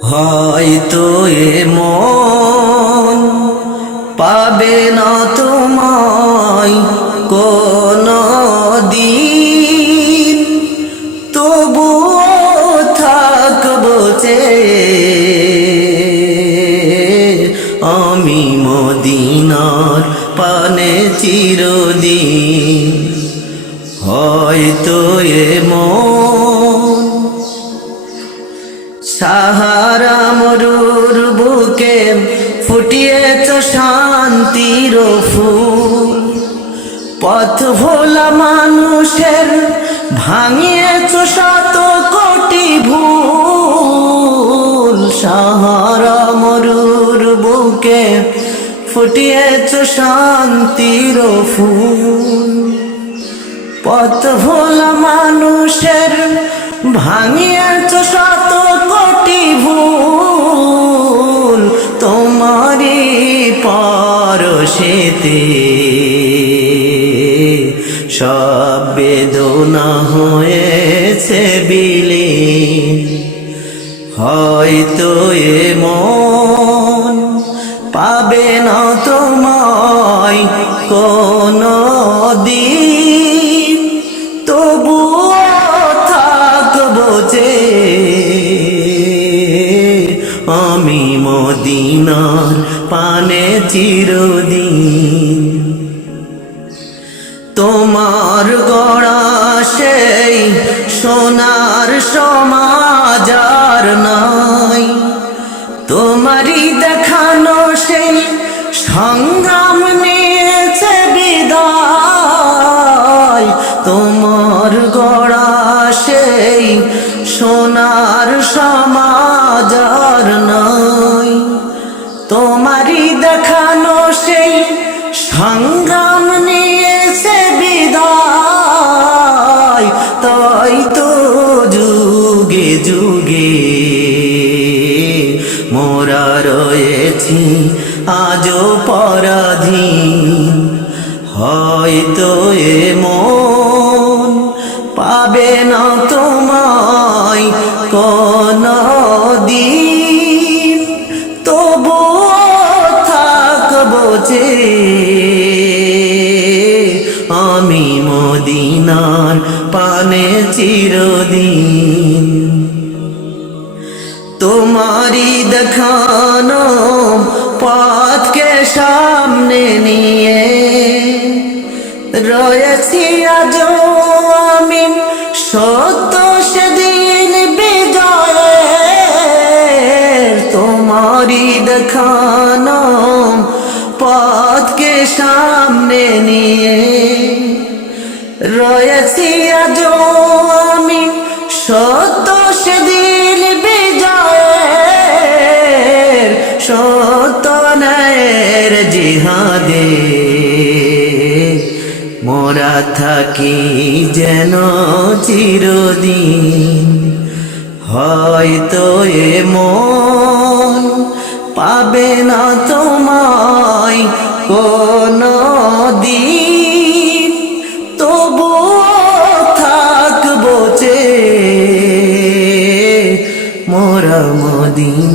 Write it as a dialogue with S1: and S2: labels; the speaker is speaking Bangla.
S1: হয়তো এ মন পাবে না তোমায় কোন দিন। তবুও থাকব যে আমি মদিনার পানে চিরদিন। হয়তো এ মন সাহারা মরুর বুকে ফুটিয়েছ শান্তির ফুল। পথ ভোলা মানুষের ভাঙিয়েছ শত কোটি ভুল। সাহারা মরুর বুকে ফুটিয়েছ শান্তির ফুল। পথ ভোলা মানুষের ভাঙিয়েছ শত কোটি ভুল তোমারই পরশেতে সব বেদনা হয়েছে বিলীন হয়তো এ মন পাবে না তোমায় কোনো দিন। তবুও থাকব যে মদিনার পানে চিরদিন। তোমার গড়া সেই সোনার সমাজ আর নাই। তোমারই দেখানো সেই সংগ্রাম নিয়েছে বিদায়। তোমার গড়া সেই সোনার মোরা রয়েছি, আজও পরাধীন। হয়তো এ মন পাবে না তোমায় কোন দিন তবুও থাকব যে আমি মদিনার পানে চিরদিন। তোমারি দেখানো পথকে সামনে নিয়ে রয়েছি আজ আমি সত্য সেদিন বিজয়ের। তোমারি দেখানো পথকে সামনে নিয়ে রয়েছি আজ আমি সত্য সেদিন হাদে মোরা থাকি যেন চিরদিন। হয়তো এ মন পাবে না তোমায় কোন দিন তবু থাকব চে মোরা মদিন